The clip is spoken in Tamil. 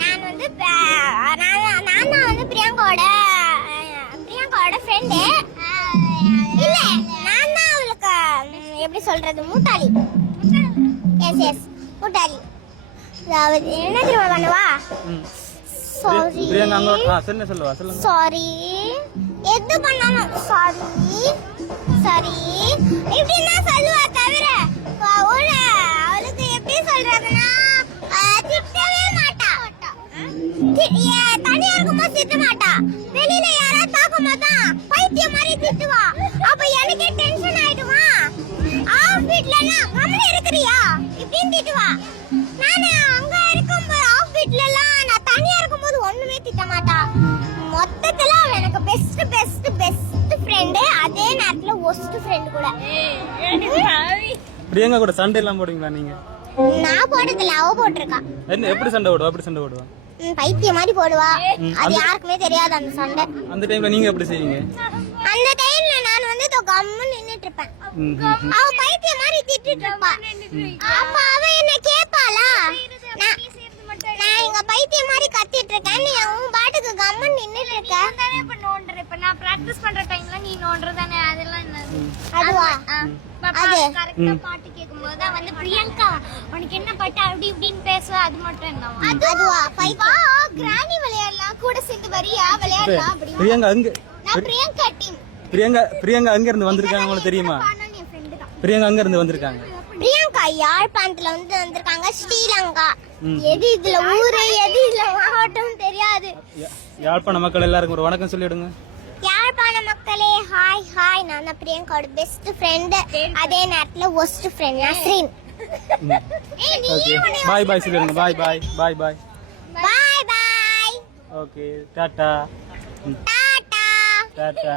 நான் வந்து நான் தான் வந்து பிரியங்காவோட ஃப்ரெண்டு. இல்ல நான் தான் அவளுக்கு எப்படி சொல்றது மூட்டாளி. எஸ் மூட்டாளி. அதாவது என்ன தெரியுமா பண்ணுவா? சாரி சாரி எது பண்ணாலும் சாரி இப்படின்னா சொல்லுவா. தவிர அவளுக்கு எப்படி சொல்றதுன்னா திட்டவே மாட்டா. தனியா இருக்கும்போது திட்ட மாட்டா. வெளியில யாராவது பார்க்கும் போதுதான் பைத்தியம் மாதிரி திட்டுவா. அப்ப எனக்கே டென்ஷன் ஆயிடுவா. ஆஃபீட்லனா கம்மி இருக்கிறியா இப்படின்னு திட்டுவா. நானே அங்க இருக்கும்போது ஆஃபீட்ல எல்லாம் நான் தனியா இருக்கும்போது ஒண்ணுமே திட்ட மாட்டா. மொத்தத்துல அவ எனக்கு பெஸ்ட் ஃப்ரெண்டு. அதே நேரத்துல ஒஸ்ட் ஃப்ரெண்ட் கூட. பிரியங்கா கூட சண்டை எல்லாம் போடுவீங்களா நீங்க? நான் போடுறதில்ல, அவ போட்டிருக்கா. என்ன எப்படி சண்டை போடுவா? அப்படி சண்டை போடுவா? பைத்தியம் மாதிரி போடுவா. அது யாருக்குமே தெரியாது அந்த சண்டை. அந்த டைம்ல நீங்க எப்படி செய்வீங்க? அந்த டைம்ல நான் வந்து கம்முன்னு நின்னுட்டு இருப்பேன். அவ பைத்தியம் மாதிரி திட்டிட்டு இருப்பா. அப்ப அவ என்ன கேட்பாளா? நான் இங்க பைத்தியம் மாதிரி கத்திட்டு இருக்கேன், நீ உன் பாட்டுக்கு கம்முன்னு நின்னுட்டு இருக்க. இப்ப நான் பிராக்டிஸ் பண்ற டைம்ல நீ நோன்றதானே? அதெல்லாம் என்னது? அதுவா? அது கரெக்ட்டா பாட்டு கேக்கும்போது வந்து பிரியங்கா உனக்கு என்ன பாட்டு அப்படி இப்படின்னு பேசுவா. அது மட்டும் என்னவா? அதுவா? பைத்தியம் கிரானி விளையாடலாம், கூட சேர்ந்து வரியா விளையாடலாம் அப்படி. பிரியங்கா அங்க நான் பிரியங்கா டீம். பிரியங்கா அங்க இருந்து வந்திருக்காங்க, உங்களுக்கு தெரியுமா? பிரியங்கா அங்க இருந்து வந்திருக்காங்க. பிரியங்கா யாழ்ப்பாணத்துல வந்து வந்திருக்காங்க. ஸ்ரீலங்கா எது இதுல ஊரு எது இதுல மாவட்டம் தெரியாது. யாழ்ப்பாண மக்கள் எல்லாருக்கும் ஒரு வணக்கம் சொல்லிடுங்க. யாழ்ப்பாண மக்களே ஹாய். நான் தான் பிரியங்காவோட பெஸ்ட் ஃப்ரெண்ட். அதே நேரத்துல ஒஸ்ட் ஃப்ரெண்ட் நஸ்ரீன். பாய் சொல்லிடுங்க. பாய். பாய். ஓகே டாடா. டாடா.